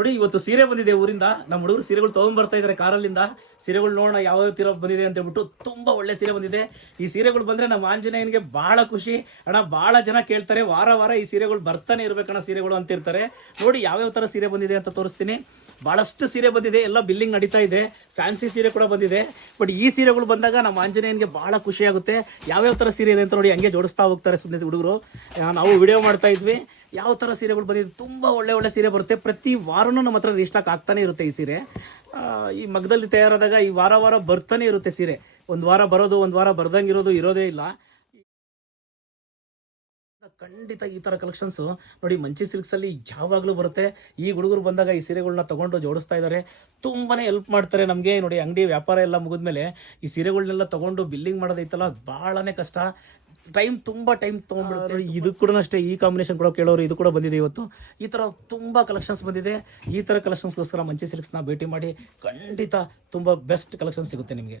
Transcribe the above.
ನೋಡಿ ಇವತ್ತು ಸೀರೆ ಬಂದಿದೆ ಊರಿಂದ. ನಮ್ಮ ಹುಡುಗರು ಸೀರೆಗಳು ತಗೊಂಡ್ ಬರ್ತಾ ಇದಾರೆ ಕಾರಲ್ಲಿಂದ. ಸೀರೆಗಳು ನೋಡೋಣ ಯಾವ ತೀರ ಬಂದಿದೆ ಅಂತ ಹೇಳ್ಬಿಟ್ಟು. ತುಂಬಾ ಒಳ್ಳೆ ಸೀರೆ ಬಂದಿದೆ. ಈ ಸೀರೆಗಳು ಬಂದ್ರೆ ನಮ್ಮ ಆಂಜನೇಯನಿಗೆ ಬಹಳ ಖುಷಿ ಅಣ್ಣ. ಬಹಳ ಜನ ಕೇಳ್ತಾರೆ, ವಾರ ವಾರ ಈ ಸೀರೆಗಳು ಬರ್ತಾನೆ ಇರ್ಬೇಕಣ್ಣ ಸೀರೆಗಳು ಅಂತ ಇರ್ತಾರೆ. ನೋಡಿ ಯಾವ್ಯಾವ ತರ ಸೀರೆ ಬಂದಿದೆ ಅಂತ ತೋರಿಸ್ತೀನಿ. ಬಹಳಷ್ಟು ಸೀರೆ ಬಂದಿದೆ, ಎಲ್ಲ ಬಿಲ್ಲಿಂಗ್ ನಡೀತಾ ಇದೆ. ಫ್ಯಾನ್ಸಿ ಸೀರೆ ಕೂಡ ಬಂದಿದೆ. ಬಟ್ ಈ ಸೀರೆಗಳು ಬಂದಾಗ ನಮ್ಮ ಆಂಜನೇಯನಿಗೆ ಬಹಳ ಖುಷಿ ಆಗುತ್ತೆ. ಯಾವ್ಯಾವ ತರ ಸೀರೆ ಇದೆ ಅಂತ ನೋಡಿ ಹಂಗೆ ಜೋಡಿಸ್ತಾ ಹೋಗ್ತಾರೆ ಸುಮ್ಮನೆ ಹುಡುಗರು. ನಾವು ವಿಡಿಯೋ ಮಾಡ್ತಾ ಇದ್ವಿ. ಯಾವ ತರ ಸೀರೆಗಳು ಬಂದಿದೆ, ತುಂಬಾ ಒಳ್ಳೆ ಒಳ್ಳೆ ಸೀರೆ ಬರುತ್ತೆ. ಪ್ರತಿ ವಾರನೂ ನಮ್ಮ ಹತ್ರ ರೀಸ್ಟಾಕ್ ಆಗ್ತಾನೆ ಇರುತ್ತೆ ಈ ಸೀರೆ. ಈ ಮಗದಲ್ಲಿ ತಯಾರಾದಾಗ ಈ ವಾರ ವಾರ ಬರ್ತಾನೆ ಇರುತ್ತೆ ಸೀರೆ. ಒಂದ್ ವಾರ ಬರೋದು, ಒಂದ್ ವಾರ ಬರ್ದಂಗಿರೋದು ಇರೋದೇ ಇಲ್ಲ. ಖಂಡಿತ ಈ ತರ ಕಲೆಕ್ಷನ್ಸ್ ನೋಡಿ ಮಂಚಿ ಸಿಲ್ಕ್ಸ್ ಅಲ್ಲಿ ಯಾವಾಗ್ಲೂ ಬರುತ್ತೆ. ಈ ಹುಡುಗರು ಬಂದಾಗ ಈ ಸೀರೆಗಳನ್ನ ತಗೊಂಡು ಜೋಡಿಸ್ತಾ ಇದ್ದಾರೆ. ತುಂಬಾನೇ ಹೆಲ್ಪ್ ಮಾಡ್ತಾರೆ ನಮ್ಗೆ. ನೋಡಿ ಅಂಗಡಿ ವ್ಯಾಪಾರ ಎಲ್ಲ ಮುಗಿದ್ಮೇಲೆ ಈ ಸೀರೆಗಳನ್ನೆಲ್ಲ ತಗೊಂಡು ಬಿಲ್ಲಿಂಗ್ ಮಾಡೋದೈತಲ್ಲ ಬಹಳನೇ ಕಷ್ಟ. ತುಂಬಾ ಟೈಮ್ ತಗೊಂಡ್ಬಿಡುತ್ತೆ. ಇದು ಕೂಡ ಅಷ್ಟೇ, ಈ ಕಾಂಬಿನೇಷನ್ ಕೂಡ ಕೇಳೋರು ಇದು ಕೂಡ ಬಂದಿದೆ ಇವತ್ತು. ಈ ತರ ತುಂಬಾ ಕಲೆಕ್ಷನ್ಸ್ ಬಂದಿದೆ. ಈ ತರ ಕಲೆಕ್ಷನ್ಸ್ಗೋಸ್ಕರ ಮಂಚಿ ಸಿಲ್ಕ್ಸ್ ನ ಭೇಟಿ ಮಾಡಿ. ಖಂಡಿತ ತುಂಬಾ ಬೆಸ್ಟ್ ಕಲೆಕ್ಷನ್ ಸಿಗುತ್ತೆ ನಿಮಗೆ.